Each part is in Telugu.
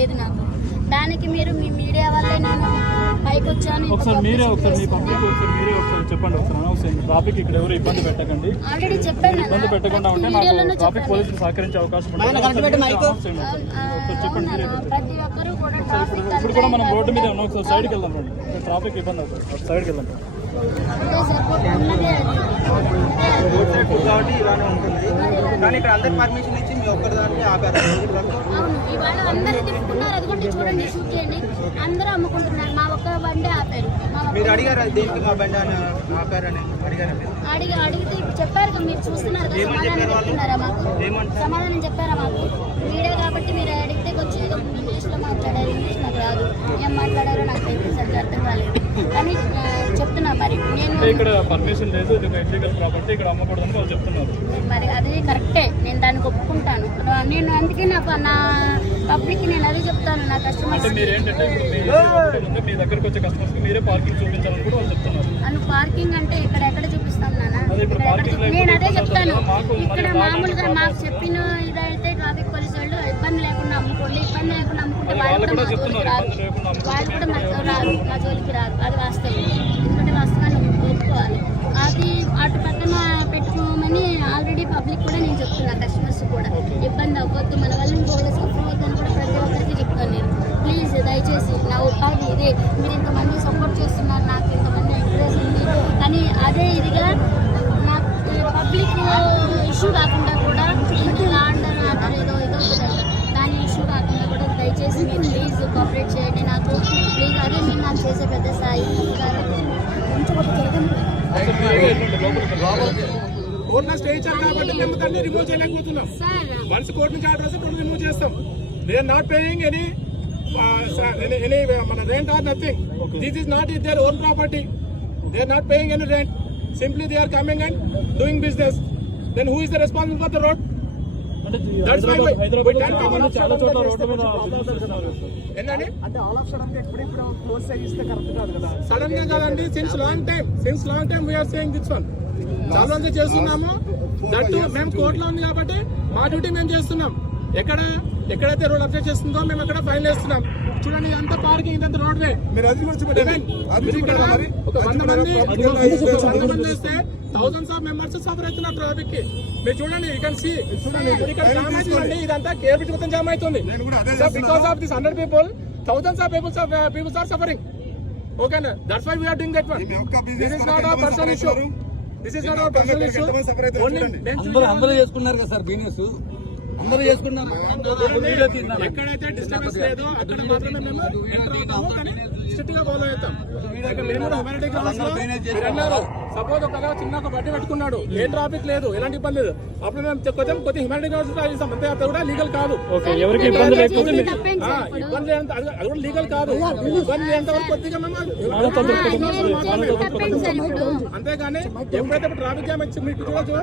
లేదు నాకు. దానికి మీరు మీ మీడియా వల్లే నేను పైకి వచ్చాను. చెప్పండి ఒకసారి ట్రాఫిక్ ఇక్కడ ఎవరు ఇబ్బంది పెట్టకండి. ఆల్రెడీ చెప్పాను. ఇబ్బంది పెట్టకుండా ఉంటే నాకు ట్రాఫిక్ పోలీసులు సహకరించే అవకాశం చెప్పండి. ప్రతి ఒక్కరు కూడా ట్రాఫిక్ ఇప్పుడు కూడా మనం రోడ్డు మీద ఉన్నాం. ఒకసారి సైడ్కి వెళ్దాం రండి. ట్రాఫిక్ ఇబ్బంది అవుతుంది. సైడ్కి వెళ్దాం. కాబట్టి ఇలానే ఉంటుంది. కానీ ఇక్కడ అందరికి పర్మిషన్ ఇచ్చి మీ ఒక్కరి దాన్ని ఆపారు. అవును, ఇవాళ అందరూ తిప్పుకున్నారు. అది కూడా చూడండి, షూట్ చేయండి. అందరూ అమ్ముకుంటున్నారు. మా ఒక్క బండి ఆపారు. మీరు అడిగారా దేనికి మా బండి అని ఆపారని అడిగారా? అడిగితే ఇప్పుడు చెప్పారు కదా, మీరు చూస్తున్నారు కదా. సమాధానం చెప్తున్నారా మాకు? సమాధానం చెప్పారా మాకు? మీడియా కాబట్టి మీరు అడిగితే కొంచెం ఏదో ఇంగ్లీష్లో మాట్లాడారు. ఇంగ్లీష్ నాకు రాదు. ఏం మాట్లాడారో నాకు తెలియదు, సరిగ్గా అర్థం కాలేదు. కానీ చెప్తున్నా మరి నేను ఇక్కడ పర్మిషన్ లేదు, ఇది ఇల్లీగల్ ప్రాపర్టీ, ఇక్కడ అమ్మకూడదని వాళ్ళు చెప్తున్నారు. మరి అది కరెక్టే, నేను దానికి ఒప్పుకుంటాను. నేను అందుకే నా పబ్లిక్ నేను అదే చెప్తాను. నా కస్టమర్స్ మీరు ఏంటంటే మీ దగ్గరకు వచ్చే కస్టమర్స్ మీరే పార్కింగ్ చూపించాలని కూడా వాళ్ళు చెప్తున్నారు. అను పార్కింగ్ అంటే ఇక్కడ ఎక్కడ చూపిస్తాం నాన్న? నేను అదే చెప్తాను. ఇక్కడ మామూలుగా మాకు చెప్పిన ఇదైతే ట్రాఫిక్ పోలీసు వాళ్ళు ఇబ్బంది లేకుండా అమ్ముకోండి, ఇబ్బంది లేకుండా అమ్ముకుంటే వాళ్ళు కూడా మా జోలికి రాదు, మా జోలికి రాదు. అది వాస్తవం. ఎందుకంటే వాస్తవాన్ని ఒప్పుకోవాలి. అది అటు పక్కన పెట్టుకోమని ఆల్రెడీ పబ్లిక్ కూడా నేను చెప్తున్నా. కస్టమర్స్ కూడా ఇబ్బంది అవ్వద్దు, మన వల్ల ఇంకోళ్ళు సఫర్ అవ్వద్దని కూడా ప్రతి ఒక్కరికి చెప్తాను నేను. ప్లీజ్ దయచేసి నా ఉపాధి ఇదే. మీరు ఇంతమంది సపోర్ట్ చేస్తున్నారు, నాకు ఇంతమంది ఎంకరేజ్ ఉంది. కానీ అదే ఇదిగా నాకు పబ్లిక్ ఇష్యూ కాకుండా కూడా ఇంటి ఆర్డర్ ఏదో కుదరదు. దాని ఇష్యూ కాకుండా కూడా దయచేసి మీరు ప్లీజ్ కోఆపరేట్ చేయండి నాకు. ప్లీజ్ అదే మీరు నాకు చేసే పెద్ద స్థాయి కోర్టులో స్టే ఇచ్చారు కాబట్టి మేము దాన్ని రిమూవ్ చేయలేకపోతున్నాం. వన్స్ కోర్టు నుంచి ఆర్డర్ వస్తే కోర్టు రిమూవ్ చేస్తాం. They are not paying any మన rent or nothing. This is not is their own property. They are not paying any rent. Simply they are coming and doing business. Then who is the responsible for the road? Sudden గా కాదండి, since long time we are saying this one. చాలా రోజులు చేస్తున్నాము. దట్టు మేము కోర్టులో ఉంది కాబట్టి మా డ్యూటీ మేము చేస్తున్నాం. ఎక్కడైతే రోడ్ అబ్జెక్ట్ చేస్తుందో మేము ఎక్కడ ఫైన్ వేస్తున్నాం. చూడండి, ఇదంతా పార్కింగ్, ఇదంతా రోడ్ వే. ఒక 100 మంది వస్తే థౌసండ్స్ ఆఫ్ మెంబర్స్ సఫర్ అవుతున్నారు ట్రాఫిక్ కి. మీరు చూడండి, యూ కెన్ సీ ఇక్కడ జామ్ అవుతుంది. ఇదంతా కేర్బిట్ మొత్తం జామ్ అవుతుంది. Because of this 100 people, thousands of people are suffering. Okay, that's why we are doing that one. This is not our personal issue. అందరూ చేసుకున్నారు కదా సార్, బిజినెస్ అందరూ చేసుకున్నారు. ఎక్కడైతే డిస్టర్బెన్స్ లేదో అక్కడ మాత్రమే మేము ఎంటర్ అవుతాము, కానీ స్ట్రిక్ట్ గా ఫాలో అవుతాం. సపోజ్ ఒక చిన్న బడ్డీ పెట్టుకున్నాడు, ఏ ట్రాఫిక్ లేదు, ఎలాంటి ఇబ్బంది లేదు, అప్పుడు మేము కొంచెం కొద్దిగా హ్యూమానిటీ గ్రౌండ్స్ చేస్తాం. అంతే, అది కూడా లీగల్ కాదు. ఎవరికి ఇబ్బంది లేకపోతే ఇబ్బంది అది కూడా లీగల్ కాదు. ఇబ్బంది ఎంతవరకు కొద్దిగా మేము అంతేగాని ఎప్పుడైతే ట్రాఫిక్ జామ్ వచ్చి మీకు చూడొచ్చు,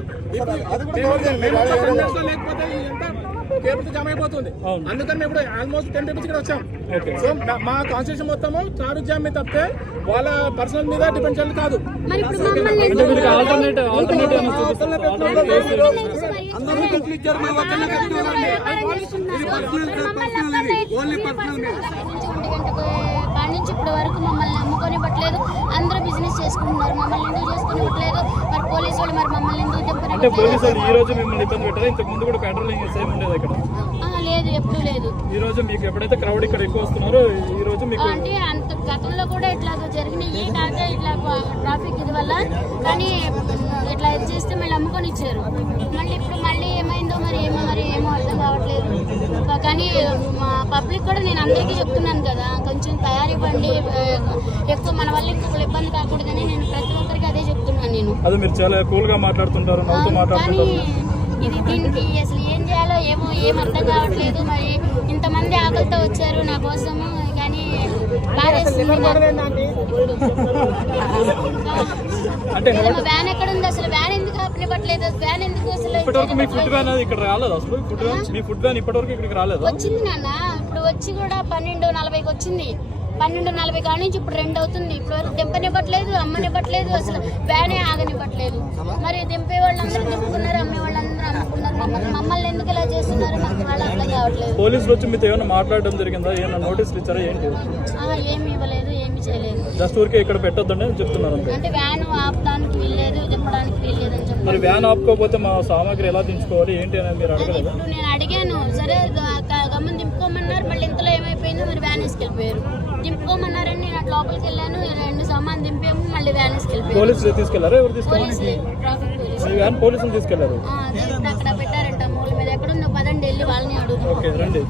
లేకపోతే ఎంత కేబుల్ జామ్ అయిపోతుంది. అందుకని ఇప్పుడు ఆల్మోస్ట్ 10 people ఇక్కడ వచ్చాం. సో మా కాన్స్టిట్యూషన్ మొత్తము ట్రాఫిక్ జామ్ మీద తప్పితే వాళ్ళ పర్సనల్ మీద డిపెండ్ చేయాలి కాదు. నుంచి ఇప్పటి వరకు మమ్మల్ని నమ్ముకొనివ్వట్లేదు. అందరూ బిజినెస్ చేసుకుంటున్నారు, మమ్మల్ని ఎందుకు చేసుకునివ్వట్లేదు? మరి పోలీసు వాళ్ళు మరి మమ్మల్ని ఎందుకు లేదు, ఎప్పుడు లేదు. ఈ రోజు మీకు ఎప్పుడైతే క్రౌడ్ ఇక్కడ ఎక్కువ వస్తున్నారో ఈ రోజు మీకు అంటే అంత గతంలో కూడా ఇట్లా జరిగినాయి. కాక ఇట్లా ట్రాఫిక్ ఇది వల్ల, కానీ ఇట్లా చేస్తే మళ్ళీ అమ్ముకొని ఇచ్చారు. మళ్ళీ ఏమైందో ఏమో అర్థం కావట్లేదు. కానీ మా పబ్లిక్ కూడా నేను అందరికీ చెప్తున్నాను కదా, కొంచెం తయారివ్వండి, ఎక్కువ మన వల్ల ఇంకొకరు ఇబ్బంది కాకూడదని నేను ప్రతి ఒక్కరికి అదే చెప్తున్నాను. నేను అదే మీరు చాలా కూల్ గా మాట్లాడుతుంటారు, కానీ ఇది దీనికి అసలు ఏం చేయాలో ఏం అర్థం కావట్లేదు. మరి ఇంతమంది ఆకలితో వచ్చారు నా కోసము, కానీ వ్యాన్ ఎక్కడ ఉంది? అసలు వ్యాన్ ఎందుకు ఆపనివ్వట్లేదు? వ్యాన్ ఎందుకు అసలు వచ్చింది నాన్న? ఇప్పుడు వచ్చి కూడా 12:40కి వచ్చింది. 12:40 కాడ నుంచి ఇప్పుడు 2 అవుతుంది. ఇప్పుడు వరకు దింపనివ్వట్లేదు, అమ్మనివ్వట్లేదు, అసలు వ్యానే ఆగనివ్వట్లేదు. మరి దింపే వాళ్ళందరూ దింపుకున్నారు, అమ్మే వాళ్ళందరూ అమ్ముకున్నారు. మమ్మల్ని ఎందుకు ఇలా చేస్తున్నారు మాకు వాళ్ళు అర్థం కావట్లేదు. పోలీసులు వచ్చి మీతో ఏమైనా మాట్లాడడం జరిగిందా? ఏమైనా నోటీసులు ఇచ్చారా? ఏంటి? ఏమి ఇవ్వలేదు, ఏమి చేయలేదు. జస్ట్ ఊరికే ఇక్కడ పెట్టొద్దని చెప్తున్నారు అంతే. అంటే వ్యాన్ ఆపడానికి వీల్లేదు, దింపడానికి వీల్లేదు అని చెప్పారు. మరి వ్యాన్ ఆపుకోకపోతే మా సామాగ్రి ఎలా దించుకోవాలి ఏంటి అనేది మీరు అడగలేదు? ఇప్పుడు నేను అడిగాను, సరే గమ్మున దింపుకోమన్నారు. మళ్ళీ ఇంతలో ఏమైపోయిందో మరి వ్యాన్ వేసుకెళ్ళిపోయారు. దింపుకోమన్నారని నేను అటు లోపలికి వెళ్ళాను, 2 సామాన్ దింపాము, మళ్ళీ వ్యాన్ వేసుకెళ్ళిపోయారు. పోలీసులు తీసుకెళ్లారా? ఎవరు తీసుకెళ్ళారు? పోలీసులు, ట్రాఫిక్ పోలీసులు. మీ వ్యాన్ పోలీసులు తీసుకెళ్లారు? అక్కడ పెట్టారంట మూల మీద. ఎక్కడుందో పదండి వెళ్ళి వాళ్ళని అడుగుతాం. ఓకే రండి.